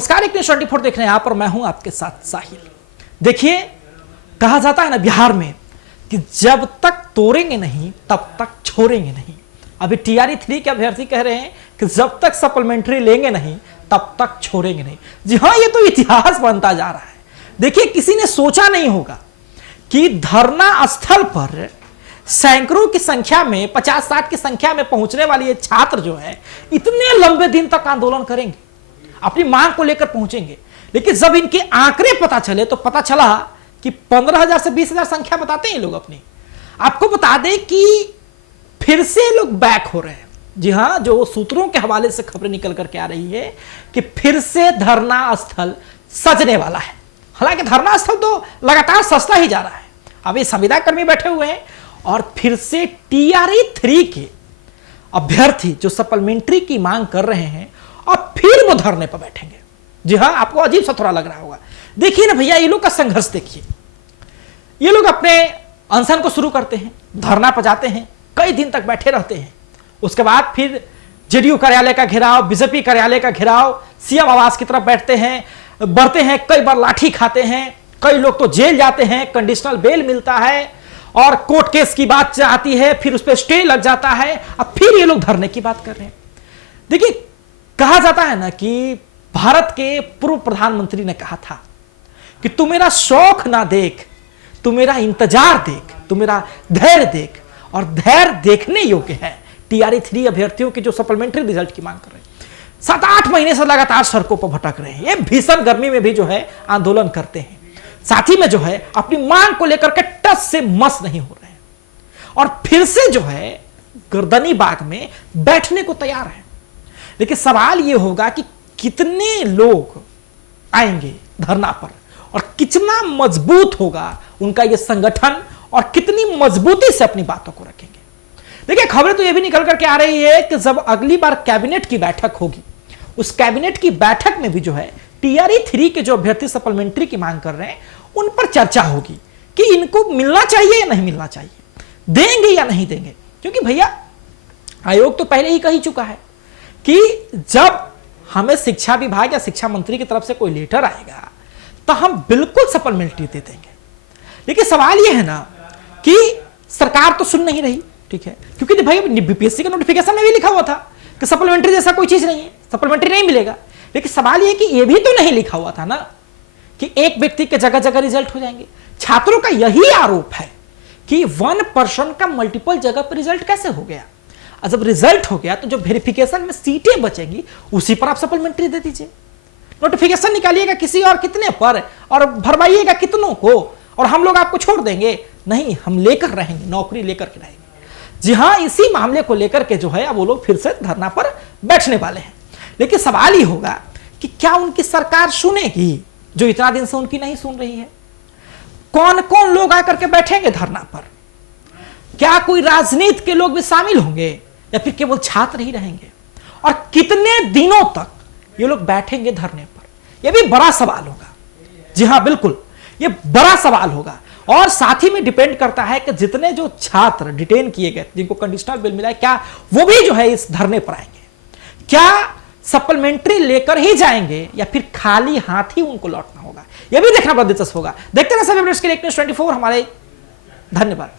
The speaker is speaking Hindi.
नमस्कार, एक न्यूज़ 24 देख रहे हैं आप और मैं हूं आपके साथ साहिल। देखिए, कहा जाता है ना बिहार में कि जब तक तोड़ेंगे नहीं तब तक छोड़ेंगे नहीं। अभी टीआरई 3 के अभ्यर्थी कह रहे हैं कि जब तक सप्लीमेंट्री लेंगे नहीं तब तक छोड़ेंगे नहीं। जी हां, ये तो इतिहास बनता जा रहा है। देखिए, किसी ने सोचा नहीं होगा कि धरना स्थल पर सैकड़ों की संख्या में, 50-60 की संख्या में पहुंचने वाली ये छात्र जो है इतने लंबे दिन तक आंदोलन करेंगे, अपनी मांग को लेकर पहुंचेंगे। लेकिन जब इनके आंकड़े पता चले तो पता चला कि 15,000 से 20,000 संख्या बताते हैं लोग अपनी। आपको बता दें कि फिर से लोग बैक हो रहे हैं। जी हां, जो सूत्रों के हवाले से खबरें निकल करके आ रही है कि फिर से धरना स्थल सजने वाला है। हालांकि धरना स्थल तो लगातार सजता ही जा रहा है। अभी संविदा कर्मी बैठे हुए हैं और फिर से टीआरई 3 के अभ्यर्थी जो सप्लीमेंट्री की मांग कर रहे हैं और फिर वो धरने पर बैठेंगे। जी हां, आपको अजीब सा थोड़ा लग रहा होगा। देखिए ना भैया, ये लोग का संघर्ष देखिए। ये लोग अपने अनशन को शुरू करते हैं, धरना पर जाते हैं, कई दिन तक बैठे रहते हैं। उसके बाद फिर जेडीयू कार्यालय का घेराव, बीजेपी कार्यालय का घेराव, सीएम आवास की तरफ बैठते हैं, बढ़ते हैं, कई बार लाठी खाते हैं, कई लोग तो जेल जाते हैं, कंडीशनल बेल मिलता है और कोर्ट केस की बात आती है, फिर उस पर स्टे लग जाता है। अब फिर ये लोग धरने की बात कर रहे हैं। देखिए, कहा जाता है ना कि भारत के पूर्व प्रधानमंत्री ने कहा था कि तू मेरा शौक ना देख, तू मेरा इंतजार देख, तू मेरा धैर्य देख। और धैर्य देखने योग्य है टीआरई 3 अभ्यर्थियों की जो सप्लीमेंट्री रिजल्ट की मांग कर रहे हैं। 7-8 महीने से लगातार सड़कों पर भटक रहे हैं। ये भीषण गर्मी में भी जो है आंदोलन करते हैं, साथ ही में जो है अपनी मांग को लेकर के टस से मस नहीं हो रहे हैं और फिर से जो है गर्दनी बाग में बैठने को तैयार है। लेकिन सवाल यह होगा कि कितने लोग आएंगे धरना पर और कितना मजबूत होगा उनका यह संगठन और कितनी मजबूती से अपनी बातों को रखेंगे। देखिए, खबरें तो यह भी निकल करके आ रही है कि जब अगली बार कैबिनेट की बैठक होगी, उस कैबिनेट की बैठक में भी जो है टीआरई 3 के जो अभ्यर्थी सप्लीमेंट्री की मांग कर रहे हैं उन पर चर्चा होगी कि इनको मिलना चाहिए या नहीं मिलना चाहिए, देंगे या नहीं देंगे। क्योंकि भैया, आयोग तो पहले ही कह ही चुका है कि जब हमें शिक्षा विभाग या शिक्षा मंत्री की तरफ से कोई लेटर आएगा तो हम बिल्कुल सप्लीमेंट्री दे देंगे। लेकिन सवाल यह है ना कि सरकार तो सुन नहीं रही, ठीक है, क्योंकि भाई बीपीएससी के नोटिफिकेशन में भी लिखा हुआ था कि सप्लीमेंट्री जैसा कोई चीज नहीं है, सप्लीमेंट्री नहीं मिलेगा। लेकिन सवाल यह कि यह भी तो नहीं लिखा हुआ था ना कि एक व्यक्ति के जगह जगह रिजल्ट हो जाएंगे। छात्रों का यही आरोप है कि 1 पर्सन का मल्टीपल जगह पर रिजल्ट कैसे हो गया। जब रिजल्ट हो गया तो जो वेरिफिकेशन में सीटें बचेंगी उसी पर आप सप्लीमेंट्री दे दीजिए। नोटिफिकेशन निकालिएगा किसी और कितने पर और भरवाइएगा कितनों को और हम लोग आपको छोड़ देंगे। नहीं, हम लेकर रहेंगे, नौकरी लेकर के रहेंगे। जी हां, इसी मामले को लेकर के जो है अब वो लोग फिर से धरना पर बैठने वाले हैं। लेकिन सवाल ही होगा कि क्या उनकी सरकार सुनेगी जो इतना दिन से उनकी नहीं सुन रही है। कौन कौन लोग आकर के बैठेंगे धरना पर? क्या कोई राजनीति के लोग भी शामिल होंगे या फिर केवल छात्र ही रहेंगे? और कितने दिनों तक ये लोग बैठेंगे धरने पर? यह भी बड़ा सवाल होगा। जी हां, बिल्कुल, यह बड़ा सवाल होगा। और साथ ही में डिपेंड करता है कि जितने जो छात्र डिटेन किए गए, जिनको कंडीशनल बेल मिला है, क्या वो भी जो है इस धरने पर आएंगे? क्या सप्लीमेंट्री लेकर ही जाएंगे या फिर खाली हाथ ही उनको लौटना होगा? यह भी देखना बड़ा दिलचस्प होगा। देखते रहिए सभी अपडेट्स के लिए एक न्यूज़ 24 हमारे। धन्यवाद।